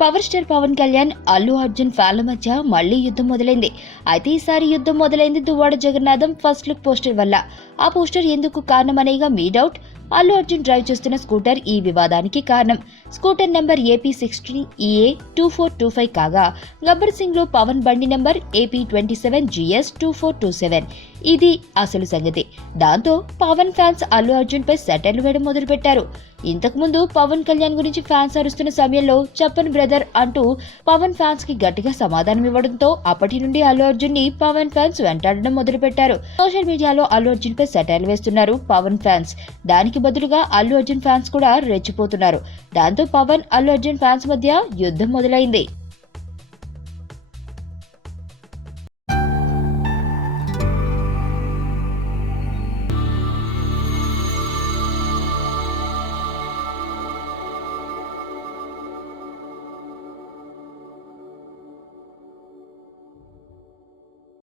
Power star Pawan Kalyan, Allu Arjun ఫ్యాన్ల మధ్య మళ్లీ యుద్ధం మొదలైంది. అయితే ఈసారి యుద్ధం మొదలైంది Duvvada Jagannatham first look poster వల్ల. ఆ పోస్టర్ ఎందుకు కారణమనేగా మీ డౌట్. అల్లు అర్జున్ డ్రైవ్ చేస్తున్న స్కూటర్ ఈ వివాదానికి కారణం. స్కూటర్ నంబర్ AP16EA2425 కాగా గబ్బర్ సింగ్ లో పవన్ బండి నంబర్ AP27GS2427. ఇది అసలు సంగతి. దాంతో పవన్ ఫ్యాన్స్ అల్లు అర్జున్ పై సెటైర్లు వేయడం మొదలుపెట్టారు. ఇంతకు ముందు పవన్ కళ్యాణ్ గురించి ఫ్యాన్స్ అరుస్తున్న సమయంలో చెప్పన్ బ్రదర్ అంటూ పవన్ ఫ్యాన్స్ కి గట్టిగా సమాధానం ఇవ్వడంతో అప్పటి నుండి అల్లు అర్జున్ ని పవన్ ఫ్యాన్స్ వెంటాడడం మొదలుపెట్టారు. సోషల్ మీడియాలో అల్లు అర్జున్ పై సెటైర్లు వేస్తున్నారు పవన్ ఫ్యాన్స్. దానికి బదులుగా అల్లు అర్జున్ ఫ్యాన్స్ కూడా రెచ్చిపోతున్నారు. దాంతో పవన్, అల్లు అర్జున్ ఫ్యాన్స్ మధ్య యుద్ధం మొదలైంది.